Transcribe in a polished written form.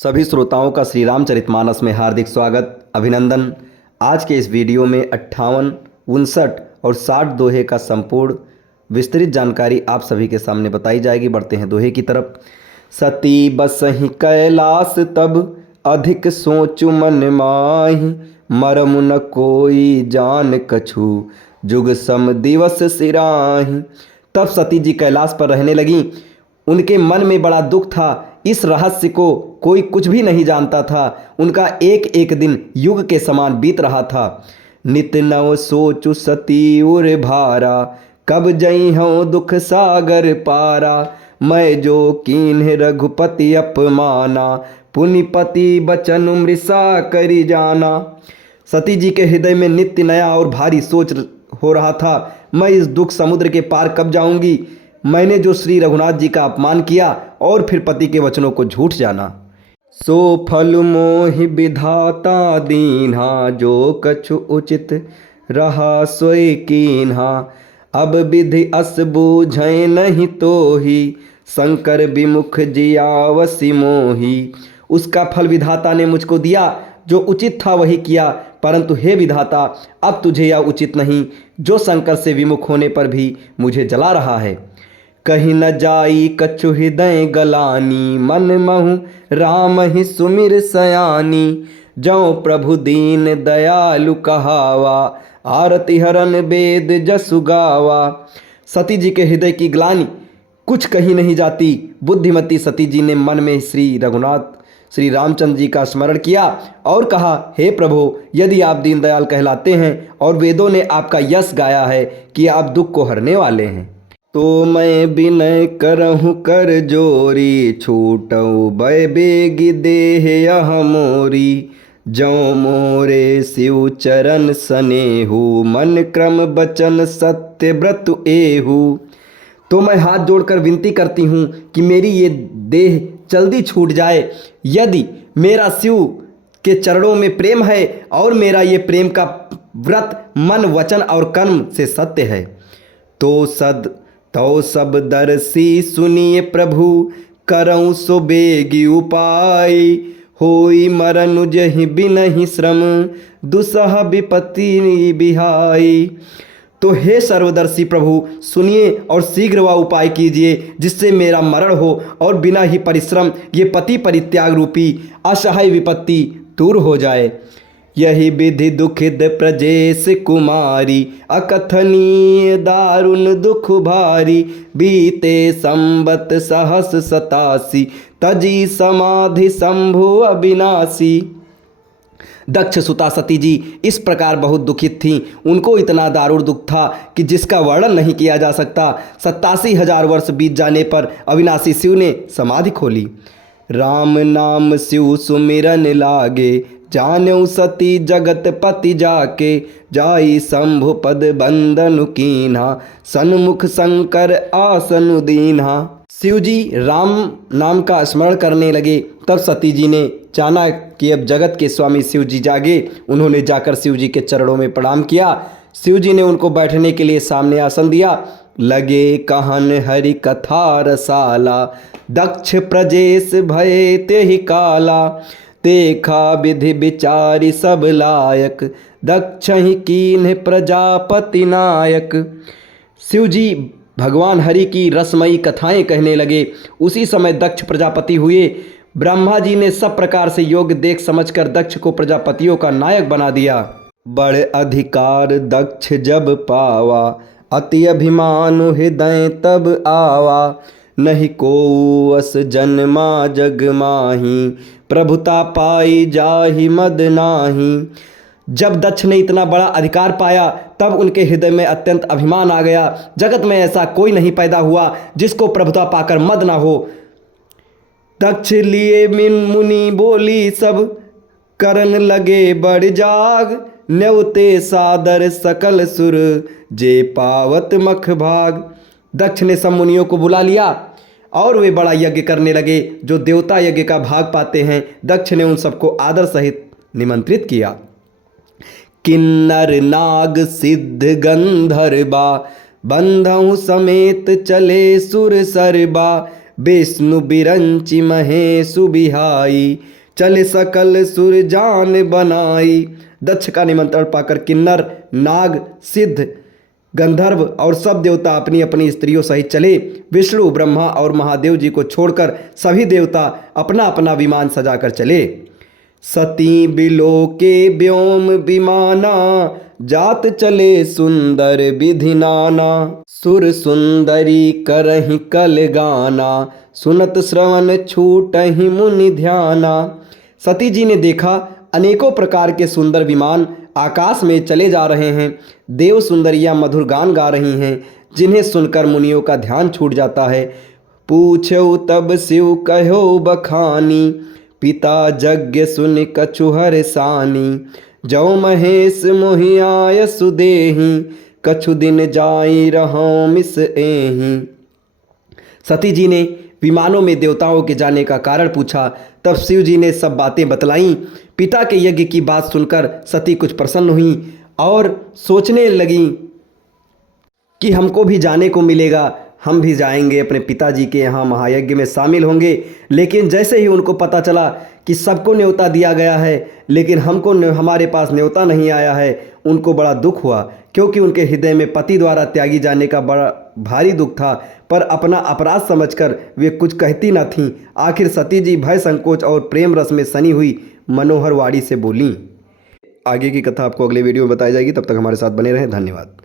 सभी श्रोताओं का श्री रामचरितमानस में हार्दिक स्वागत अभिनंदन। आज के इस वीडियो में 58, 59 और 60 दोहे का संपूर्ण विस्तृत जानकारी आप सभी के सामने बताई जाएगी। बढ़ते हैं दोहे की तरफ। सती बसहि कैलास तब अधिक सोचु मन माहि, मरम न कोई जान कछु जुग सम दिवस सिराहि। तब सती जी कैलाश पर रहने लगी। उनके मन में बड़ा दुख था। इस रहस्य को कोई कुछ भी नहीं जानता था। उनका एक एक दिन युग के समान बीत रहा था। नित नव सोचु सती उर भारा, कब जई हूँ दुख सागर पारा। मैं जो कीन्ह रघुपति अपमाना, पुनिपति बचन मृषा करी जाना। सती जी के हृदय में नित्य नया और भारी सोच हो रहा था। मैं इस दुख समुद्र के पार कब जाऊंगी। मैंने जो श्री रघुनाथ जी का अपमान किया और फिर पति के वचनों को झूठ जाना। सो फल मोहि विधाता दीन्हा, जो कछु उचित रहा सोई कीन्हा। अब विधि अस बूझै नहीं तोहि, शंकर विमुख जियावसि मोहि। उसका फल विधाता ने मुझको दिया, जो उचित था वही किया, परंतु हे विधाता अब तुझे यह उचित नहीं, जो शंकर से विमुख होने पर भी मुझे जला रहा है। कहीं न जाई कछु हृदय गलानी, मन महु राम ही सुमिर सयानी। जौ प्रभु दीन दयालु कहावा, आरती हरन वेद जसु गावा। सती जी के हृदय की ग्लानि कुछ कहीं नहीं जाती। बुद्धिमती सती जी ने मन में श्री रघुनाथ श्री रामचंद्र जी का स्मरण किया और कहा, हे प्रभु, यदि आप दीनदयाल कहलाते हैं और वेदों ने आपका यश गाया है कि आप दुख को हरने वाले हैं, तो मैं विनय करहूँ कर जोरी। छूटऊ भय बेगी देह यह मोरी। जौ मोरे शिव चरण सनेहु, मन क्रम बचन सत्य व्रत एहु। तो मैं हाथ जोड़कर विनती करती हूँ कि मेरी ये देह जल्दी छूट जाए। यदि मेरा शिव के चरणों में प्रेम है और मेरा ये प्रेम का व्रत मन वचन और कर्म से सत्य है, तो सब दर्शी सुनिए प्रभु, करऊँ सो बेगी उपाय। होई मरनु जहि बिनहि श्रम, दुसह विपत्ति बिहाई। तो हे सर्वदर्शी प्रभु, सुनिए और शीघ्र वह उपाय कीजिए जिससे मेरा मरण हो और बिना ही परिश्रम ये पति परित्याग रूपी असहाय विपत्ति दूर हो जाए। यही विधि दुखिद प्रजेश कुमारी, अकथनीय दारुण दुख भारी। बीते संबत सहस 87, तजी समाधि शंभु अविनाशी। दक्ष सुता सती जी इस प्रकार बहुत दुखित थीं। उनको इतना दारुण दुख था कि जिसका वर्णन नहीं किया जा सकता। 87,000 वर्ष बीत जाने पर अविनाशी शिव ने समाधि खोली। राम नाम शिव सुमिरन लागे, जानऊ सती जगत पति जाके। जाई शंभु पद बंदनु कीन्हा, सन्मुख शंकर आसनु दीन्हा। शिव जी राम नाम का स्मरण करने लगे। तब सती जी ने जाना कि अब जगत के स्वामी शिव जी जागे। उन्होंने जाकर शिव जी के चरणों में प्रणाम किया। शिव जी ने उनको बैठने के लिए सामने आसन दिया। लगे कहन हरि कथा रसाला, दक्ष प्रजेश भये तेहि काला। देखा विधि विचारी सब लायक, दक्ष ही कीन्ह प्रजापति नायक। शिव जी भगवान हरि की रसमयी कथाएं कहने लगे। उसी समय दक्ष प्रजापति हुए। ब्रह्मा जी ने सब प्रकार से योग्य देख समझकर दक्ष को प्रजापतियों का नायक बना दिया। बड़ अधिकार दक्ष जब पावा, अति अभिमान हृदय तब आवा। नहीं को अस जन्मा जग माही, प्रभुता पाई जाहि मद नाही। जब दक्ष ने इतना बड़ा अधिकार पाया तब उनके हृदय में अत्यंत अभिमान आ गया। जगत में ऐसा कोई नहीं पैदा हुआ जिसको प्रभुता पाकर मद ना हो। दक्ष लिए मुनि बोली सब, करन लगे बड़ जाग। न्योते सादर सकल सुर, जे पावत मख भाग। दक्ष ने सब मुनियों को बुला लिया और वे बड़ा यज्ञ करने लगे जो देवता यज्ञ का भाग पाते हैं। दक्ष ने उन सबको आदर सहित निमंत्रित किया। किन्नर नाग सिद्ध गंधर्वा, बंधु समेत चले सुर सरबा। विष्णु बिरंचि महेशु बिहाई, चले सकल सुर जान बनाई। दक्ष का निमंत्रण पाकर किन्नर, नाग, सिद्ध, गंधर्व और सब देवता अपनी अपनी स्त्रियों सहित चले। विष्णु, ब्रह्मा और महादेव जी को छोड़कर सभी देवता अपना अपना विमान सजाकर चले। सती बिलोके व्योम विमाना, जात चले सुंदर विधि नाना। सुर सुंदरी करहि कल गाना, सुनत श्रवण छूटहि मुनि ध्याना। सती जी ने देखा अनेकों प्रकार के सुंदर विमान आकाश में चले जा रहे हैं। देव सुंदरियां मधुर गान गा रही हैं, जिन्हें सुनकर मुनियों का ध्यान छूट जाता है। पूछो तब शिव कहो बखानी, पिता यज्ञ सुन कछु हर सानी। जौ महेश मोहि आय सुदेहि, कछु दिन जाई रहो मिस एहि। सती जी ने विमानों में देवताओं के जाने का कारण पूछा। तब शिव जी ने सब बातें बतलाईं। पिता के यज्ञ की बात सुनकर सती कुछ प्रसन्न हुई और सोचने लगी कि हमको भी जाने को मिलेगा, हम भी जाएंगे अपने पिताजी के यहाँ महायज्ञ में शामिल होंगे। लेकिन जैसे ही उनको पता चला कि सबको न्योता दिया गया है लेकिन हमारे पास न्योता नहीं आया है, उनको बड़ा दुख हुआ, क्योंकि उनके हृदय में पति द्वारा त्यागी जाने का बड़ा भारी दुख था। पर अपना अपराध समझकर वे कुछ कहती न थीं। आखिर सती जी भय, संकोच और प्रेम रस में सनी हुई मनोहर वाणी से बोलीं। आगे की कथा आपको अगले वीडियो में बताई जाएगी। तब तक हमारे साथ बने रहें। धन्यवाद।